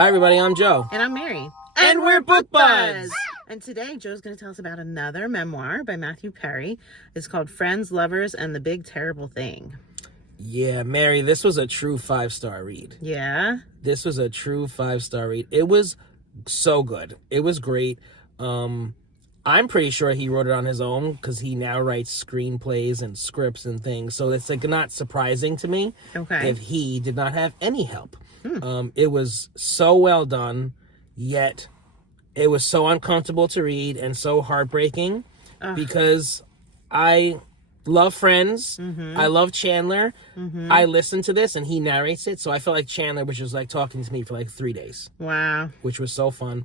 Hi, everybody. I'm Joe. And I'm Mary. And we're Book Buds. And today, Joe's going to tell us about another memoir by Matthew Perry. It's called Friends, Lovers, and the Big Terrible Thing. Yeah, Mary, this was a true 5-star read. Yeah? This was a true 5-star read. It was so good. It was great. I'm pretty sure he wrote it on his own because he now writes screenplays and scripts and things. So it's like not surprising to me if he did not have any help. It was so well done, yet it was so uncomfortable to read and so heartbreaking because I love Friends. I love Chandler. I listen to this and he narrates it. So I felt like Chandler was just like talking to me for like 3 days. Wow. Which was so fun.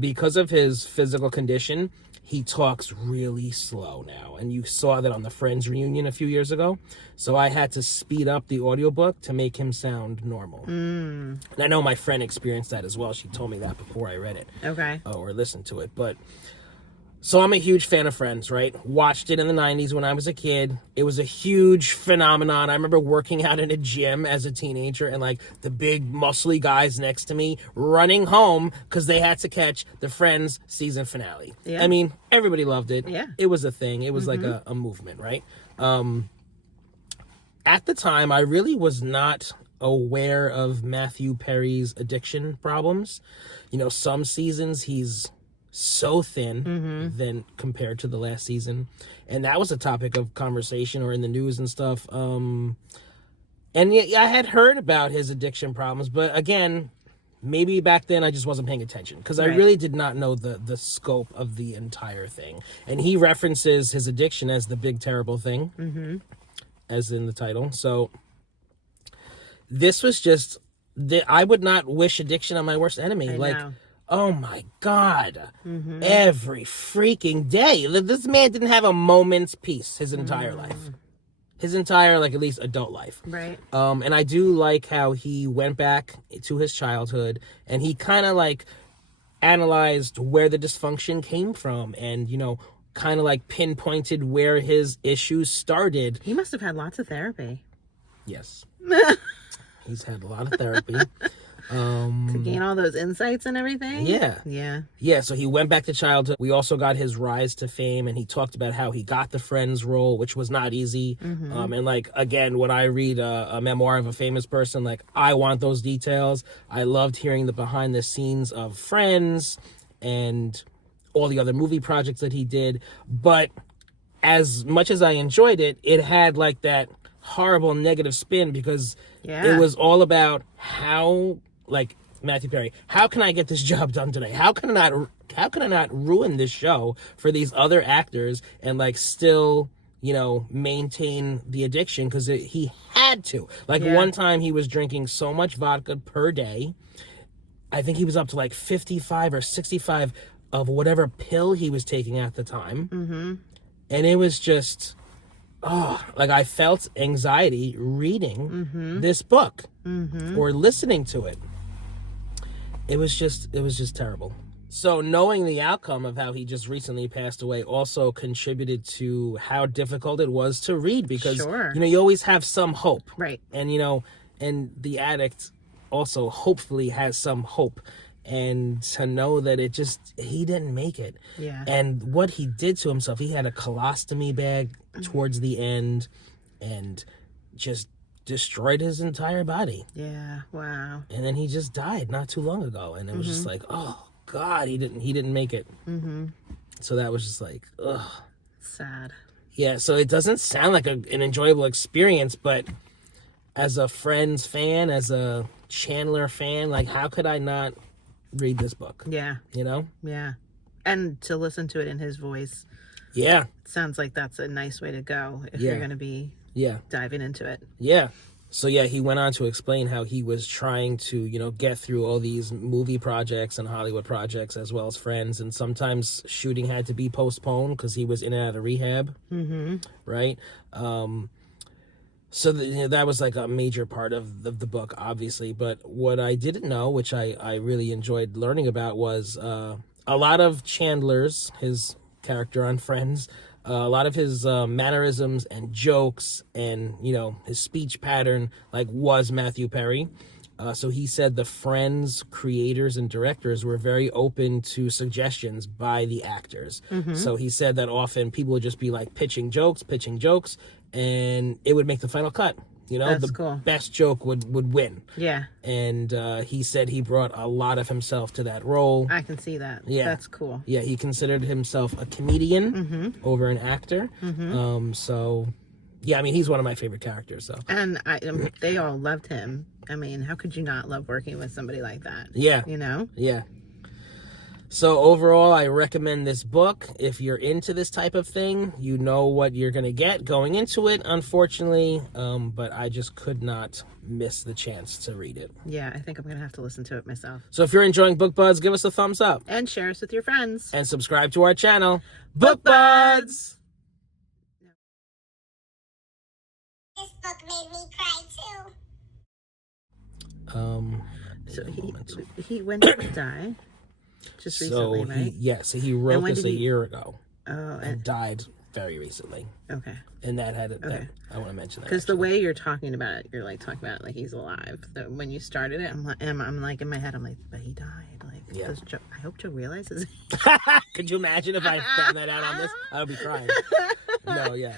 Because of his physical condition, he talks really slow now. And you saw that on the Friends reunion a few years ago. So I had to speed up the audiobook to make him sound normal. And I know my friend experienced that as well. She told me that before I read it. Okay. Or listened to it. But so I'm a huge fan of Friends, right? Watched it in the 90s when I was a kid. It was a huge phenomenon. I remember working out in a gym as a teenager and like the big muscly guys next to me running home because they had to catch the Friends season finale. Yeah. I mean, everybody loved it. Yeah. It was a thing. It was like a movement, right? At the time, I really was not aware of Matthew Perry's addiction problems. You know, some seasons he's so thin than compared to the last season, and that was a topic of conversation or in the news and stuff. And I had heard about his addiction problems, but again, maybe back then I just wasn't paying attention because I really did not know the scope of the entire thing. And he references his addiction as the big terrible thing, as in the title. So this was just I would not wish addiction on my worst enemy. Oh my God. Every freaking day. This man didn't have a moment's peace his entire life. His entire, like, at least adult life. Right. And I do like how he went back to his childhood and he kind of, like, analyzed where the dysfunction came from and, you know, kind of, like, pinpointed where his issues started. He must have had lots of therapy. Yes. He's had a lot of therapy. To gain all those insights and everything? Yeah, so he went back to childhood. We also got his rise to fame, and he talked about how he got the Friends role, which was not easy. And, like, again, when I read a memoir of a famous person, like, I want those details. I loved hearing the behind-the-scenes of Friends and all the other movie projects that he did. But as much as I enjoyed it, it had, like, that horrible negative spin because it was all about how... like Matthew Perry, how can I get this job done today? How can I not ruin this show for these other actors and like still, you know, maintain the addiction because he had to. Like one time he was drinking so much vodka per day. I think he was up to like 55 or 65 of whatever pill he was taking at the time. And it was just like I felt anxiety reading this book or listening to it. It was just terrible. So knowing the outcome of how he just recently passed away also contributed to how difficult it was to read because, you know, you always have some hope. Right. And, you know, and the addict also hopefully has some hope. And to know that he didn't make it. Yeah. And what he did to himself, he had a colostomy bag towards the end and just destroyed his entire body. Yeah, wow. And then he just died not too long ago. And it was just like, oh, God, he didn't make it. So that was just like, ugh. Sad. Yeah, so it doesn't sound like an enjoyable experience, but as a Friends fan, as a Chandler fan, like, how could I not read this book? Yeah. You know? Yeah. And to listen to it in his voice. Yeah. Sounds like that's a nice way to go if you're going to be diving into it. Yeah. So, yeah, he went on to explain how he was trying to, you know, get through all these movie projects and Hollywood projects as well as Friends. And sometimes shooting had to be postponed because he was in and out of rehab. Right? So that was like a major part of the book, obviously. But what I didn't know, which I really enjoyed learning about, was a lot of Chandler's, his character on Friends, a lot of his mannerisms and jokes and, you know, his speech pattern, like, was Matthew Perry. So he said the Friends creators and directors were very open to suggestions by the actors. So he said that often people would just be like pitching jokes, and it would make the final cut. You know, That's the cool. best joke would win. Yeah. And he said he brought a lot of himself to that role. I can see that. Yeah. That's cool. Yeah, he considered himself a comedian over an actor. So, yeah, I mean, he's one of my favorite characters. So, And they all loved him. I mean, how could you not love working with somebody like that? yeah, You know? yeah. So overall, I recommend this book. If you're into this type of thing, you know what you're going to get going into it, unfortunately. But I just could not miss the chance to read it. Yeah, I think I'm going to have to listen to it myself. So if you're enjoying Book Buds, give us a thumbs up. And share us with your friends. And subscribe to our channel, Book Buds! This book made me cry too. So when did he die? Just So recently, right? so he wrote when this did a he- year ago Oh, and and died very recently. okay. And that had Okay. I want to mention that. Because the actually. way you're talking about it, you're like talking about it like he's alive. When you started it, I'm like in my head, I'm like, but he died. Like, Yeah. does Joe, I hope Joe realizes. Could you imagine if I found that out on this? I would be crying. No, yeah.